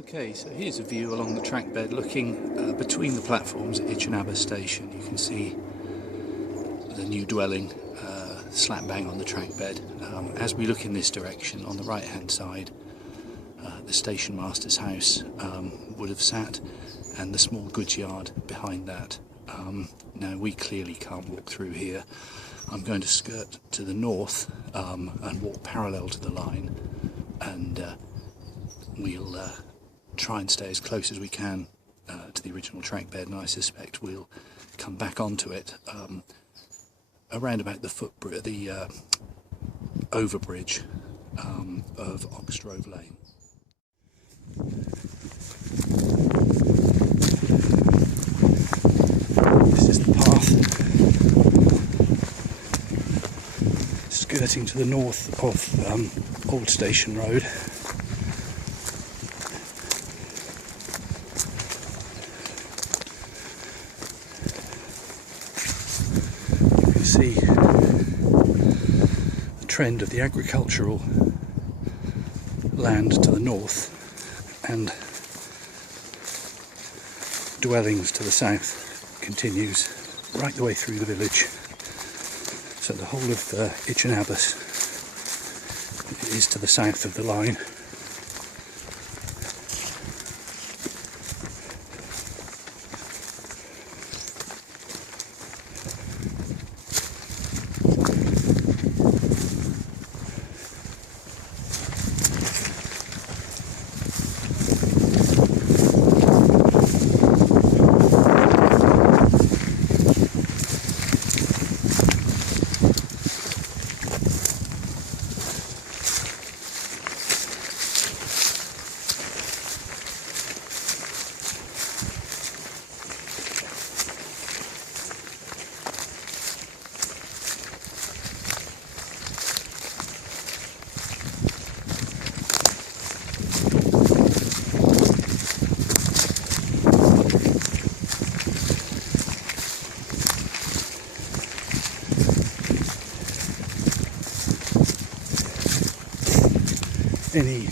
Okay, so here's a view along the track bed looking between the platforms at Itchen Abbas Station. You can see the new dwelling slap bang on the track bed. As we look in this direction, on the right hand side, the station master's house would have sat, and the small goods yard behind that. Now we clearly can't walk through here. I'm going to skirt to the north and walk parallel to the line, and we'll try and stay as close as we can to the original track bed, and I suspect we'll come back onto it around about the overbridge of Rectory Lane. This is the path skirting to the north of Old Station Road. You can see the trend of the agricultural land to the north and dwellings to the south continues right the way through the village. So the whole of Itchen Abbas is to the south of the line. Any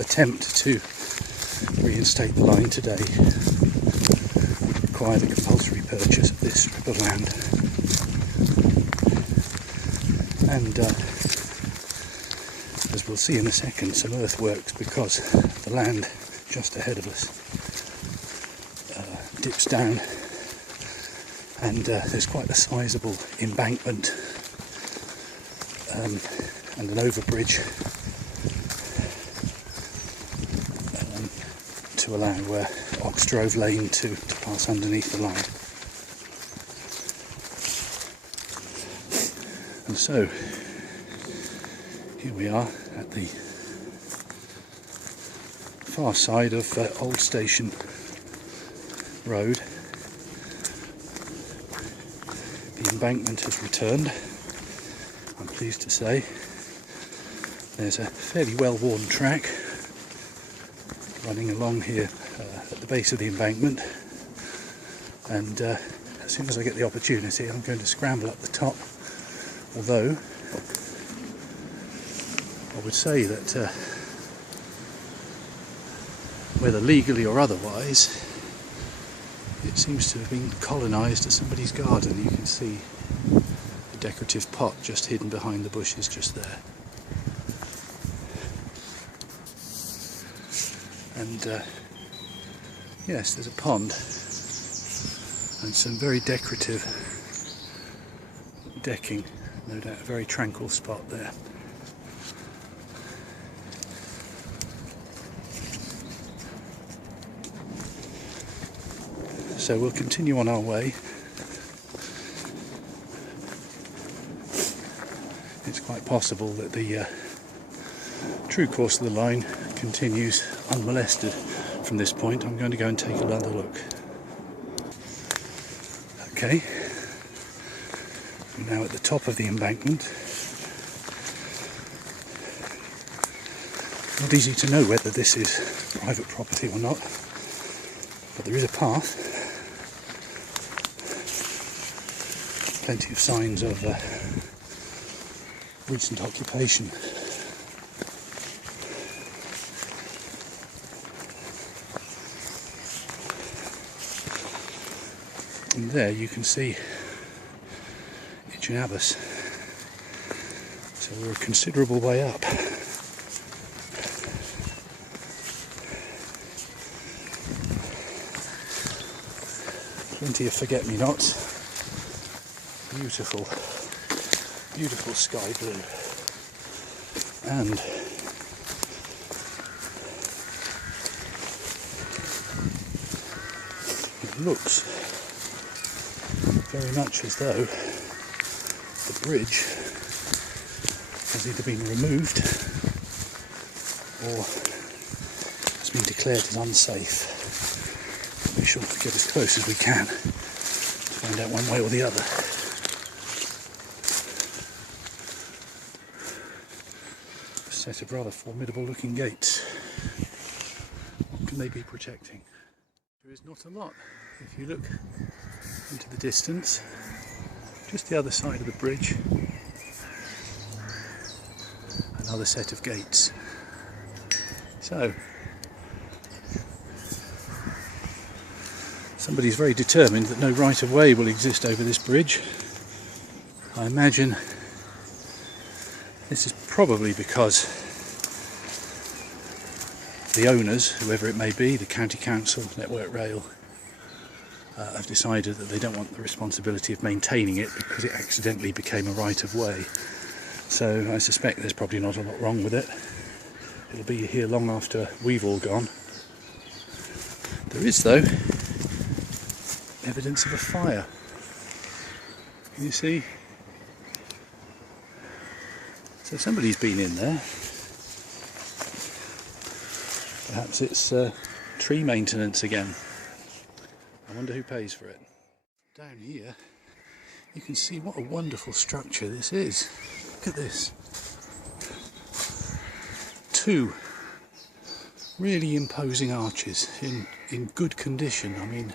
attempt to reinstate the line today would require the compulsory purchase of this strip of land, and as we'll see in a second, some earthworks, because the land just ahead of us dips down, and there's quite a sizable embankment and an overbridge to allow Rectory Lane to pass underneath the line. And so here we are at the far side of Old Station Road. The embankment has returned, I'm pleased to say. There's a fairly well-worn track running along here at the base of the embankment, and as soon as I get the opportunity I'm going to scramble up the top, although I would say that whether legally or otherwise, it seems to have been colonised as somebody's garden. You can see a decorative pot just hidden behind the bushes just there. And yes, there's a pond and some very decorative decking, no doubt a very tranquil spot there. So we'll continue on our way. It's quite possible that the true course of the line continues unmolested from this point. I'm going to go and take another look. Okay, we're now at the top of the embankment. Not easy to know whether this is private property or not, but there is a path. Plenty of signs of recent occupation. there you can see Itchen Abbas. So we're a considerable way up. Plenty of forget-me-nots. Beautiful, beautiful sky blue. And it looks very much as though the bridge has either been removed or has been declared as unsafe. We shall get as close as we can to find out one way or the other. A set of rather formidable looking gates. What can they be protecting? There is not a lot. If you look into the distance, just the other side of the bridge, another set of gates. So somebody's very determined that no right of way will exist over this bridge. I imagine this is probably because the owners, whoever it may be, the county council, Network Rail, have decided that they don't want the responsibility of maintaining it because it accidentally became a right of way. So I suspect there's probably not a lot wrong with it. It'll be here long after we've all gone. There is, though, evidence of a fire. Can you see? So somebody's been in there. Perhaps it's tree maintenance again. I wonder who pays for it. Down here you can see what a wonderful structure this is. Look at this. Two really imposing arches in good condition. I mean,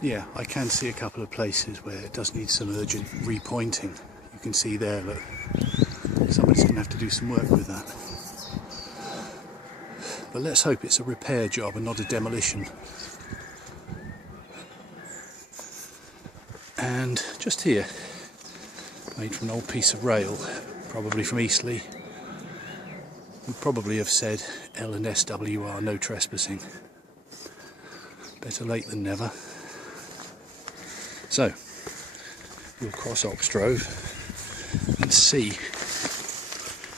yeah, I can see a couple of places where it does need some urgent repointing. You can see there, look, somebody's going to have to do some work with that. But let's hope it's a repair job and not a demolition. And just here, made from an old piece of rail, probably from Eastleigh, would probably have said L&SWR, no trespassing. Better late than never. So, we'll cross Oxgrove and see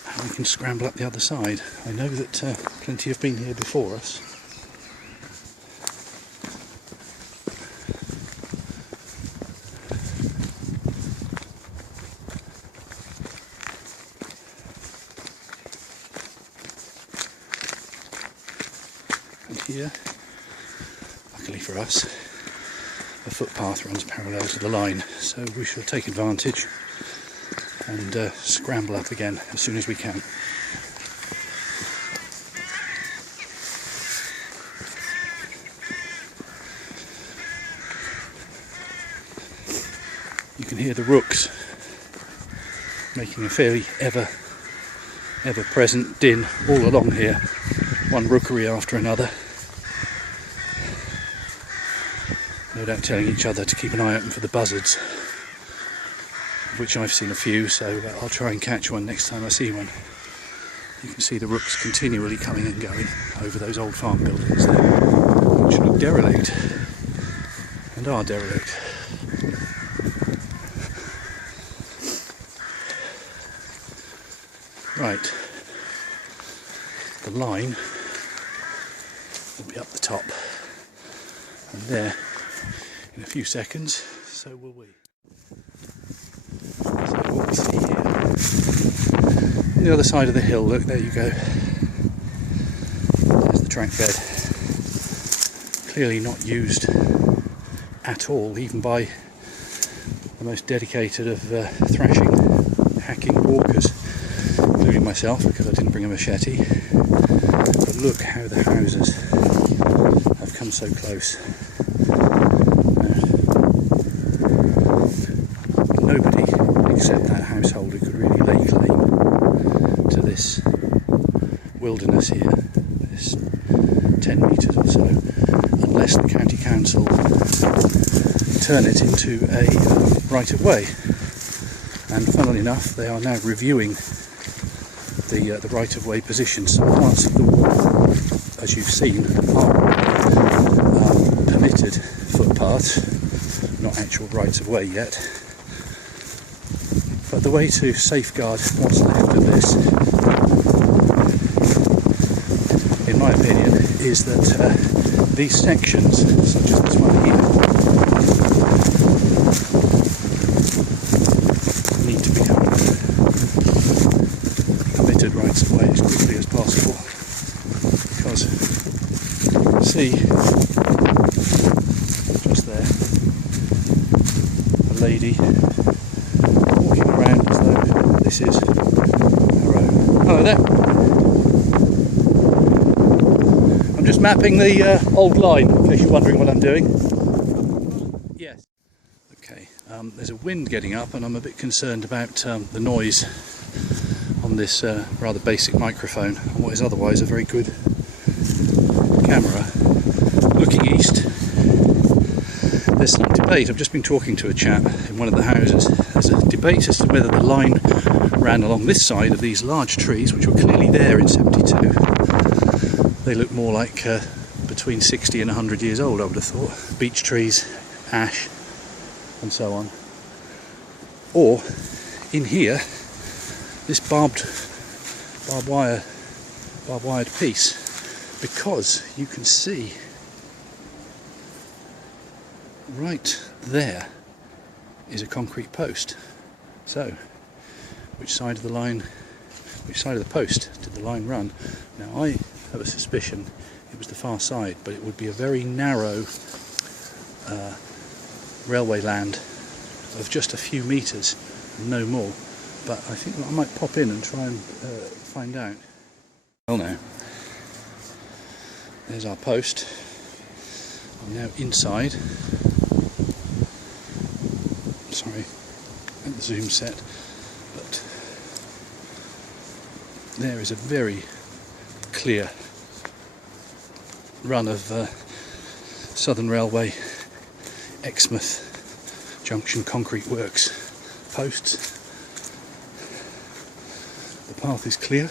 how we can scramble up the other side. I know that plenty have been here before us. And here, luckily for us, the footpath runs parallel to the line, so we shall take advantage and scramble up again as soon as we can. You can hear the rooks making a fairly ever-present din all along here, one rookery after another. No doubt telling each other to keep an eye open for the buzzards, of which I've seen a few, so I'll try and catch one next time I see one. You can see the rooks continually coming and going over those old farm buildings there, which look derelict, and are derelict. Right, the line will be up the top, and there in a few seconds, so will we. So what we see here, on the other side of the hill, look, there you go, there's the track bed, clearly not used at all, even by the most dedicated of thrashing, hacking walkers, including myself, because I didn't bring a machete. But look how the houses have come so close. Nobody except that householder could really lay claim to this wilderness here, this 10 metres or so, unless the county council turn it into a right-of-way. And funnily enough, they are now reviewing the right-of-way position. Some parts of the wall, as you've seen, are permitted footpaths, not actual rights-of-way yet. But the way to safeguard what's left of this, in my opinion, is that these sections, such as this one here, need to become permitted rights of way as quickly as possible, because you can see just there a lady walking around as though this is her own. Hello there. I'm just mapping the old line, in case you're wondering what I'm doing. Yes. Okay, there's a wind getting up and I'm a bit concerned about the noise on this rather basic microphone on what is otherwise a very good camera. Looking east, there's some debate. I've just been talking to a chap in one of the houses. There's a debate as to whether the line ran along this side of these large trees, which were clearly there in 72. They look more like between 60 and 100 years old, I would have thought. Beech trees, ash, and so on. Or in here, this barbed wired piece, because you can see right there is a concrete post. So, which side of the post did the line run? Now I have a suspicion it was the far side, but it would be a very narrow railway land of just a few metres, no more. But I think I might pop in and try and find out. Well, now, there's our post. I'm now inside. Sorry, at the zoom set, but there is a very clear run of Southern Railway Exmouth Junction Concrete Works posts. The path is clear,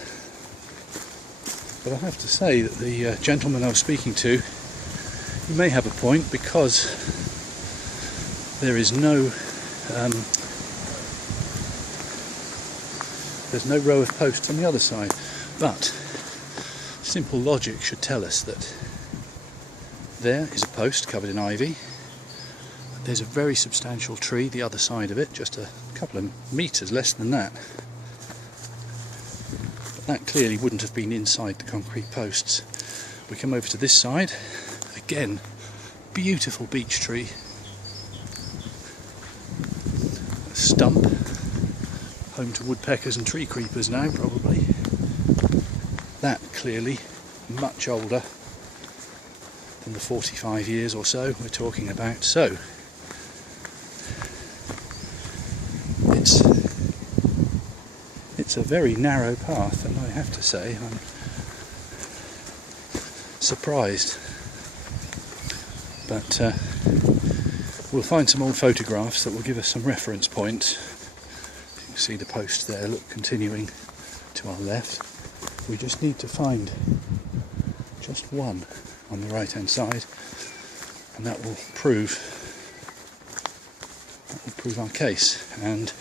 but I have to say that the gentleman I was speaking to, he may have a point, because there is no there's no row of posts on the other side. But simple logic should tell us that there is a post covered in ivy. There's a very substantial tree the other side of it, just a couple of metres less than that. But that clearly wouldn't have been inside the concrete posts. We come over to this side, again, beautiful beech tree, a stump, home to woodpeckers and tree creepers now probably. That clearly much older than the 45 years or so we're talking about. So it's a very narrow path, and I have to say I'm surprised. But we'll find some old photographs that will give us some reference points. You can see the post there, look, continuing to our left. We just need to find just one on the right hand side, and that will prove our case. And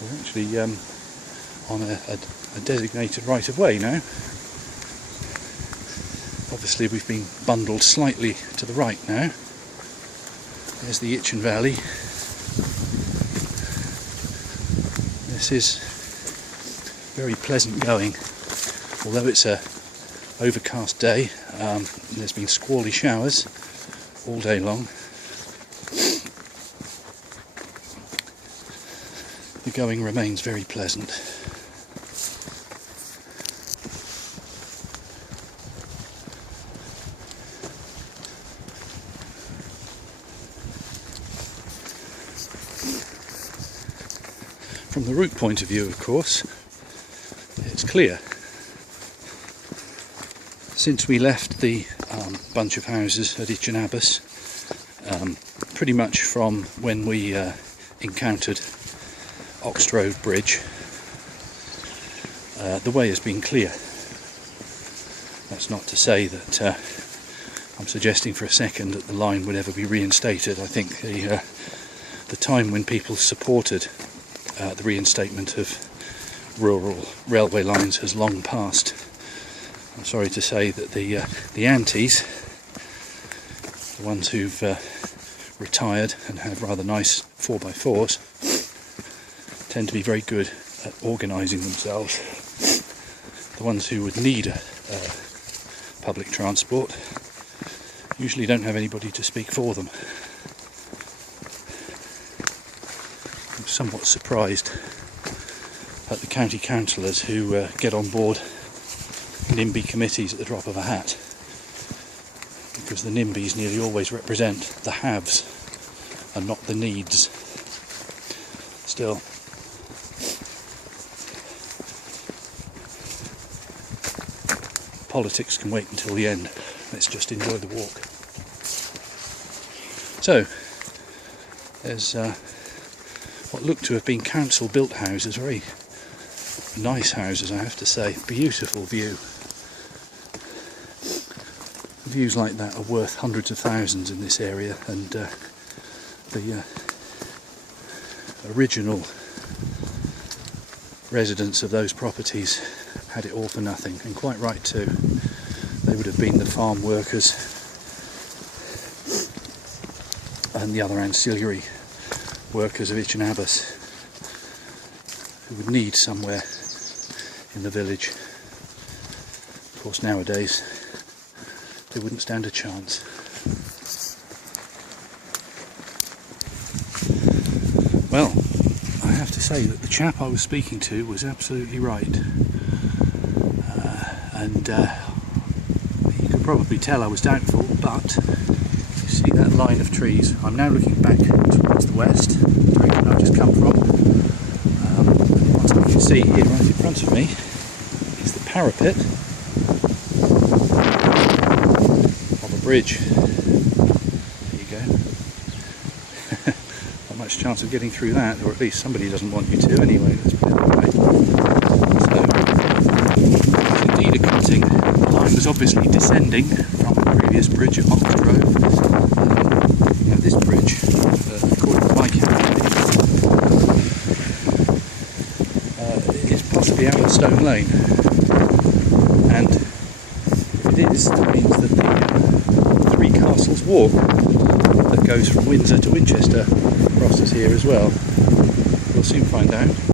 we're actually on a designated right of way now. Obviously we've been bundled slightly to the right now. There's the Itchen Valley. This is very pleasant going, although it's a overcast day. There's been squally showers all day long. The going remains very pleasant. From the route point of view, of course, it's clear. Since we left the bunch of houses at Itchen Abbas, pretty much from when we encountered Oxtrove Bridge. The way has been clear. That's not to say that I'm suggesting for a second that the line would ever be reinstated. I think the time when people supported the reinstatement of rural railway lines has long passed. I'm sorry to say that the aunties, the ones who've retired and have rather nice 4x4s, tend to be very good at organising themselves. The ones who would need public transport usually don't have anybody to speak for them. I'm somewhat surprised at the county councillors who get on board NIMBY committees at the drop of a hat, because the NIMBYs nearly always represent the haves and not the needs. Still, politics can wait until the end. Let's just enjoy the walk. So, there's what look to have been council built houses, very nice houses I have to say, beautiful view. Views like that are worth hundreds of thousands in this area, and the original residents of those properties had it all for nothing, and quite right too. They would have been the farm workers and the other ancillary workers of Itchen Abbas who would need somewhere in the village. Of course, nowadays they wouldn't stand a chance. Well, I have to say that the chap I was speaking to was absolutely right, and you could probably tell I was doubtful, but you see that line of trees. I'm now looking back towards the west, the direction I've just come from. What I can see here right in front of me is the parapet of a bridge. There you go. Not much chance of getting through that, or at least somebody doesn't want you to anyway. Let's put it that way. So, it's indeed a cutting. The line was obviously descending from the previous bridge at Oxtrove. Now this bridge, according to my calculation, is possibly out of Stone Lane, and if it is, that means that the Three Castles Walk that goes from Windsor to Winchester crosses here as well. We'll soon find out.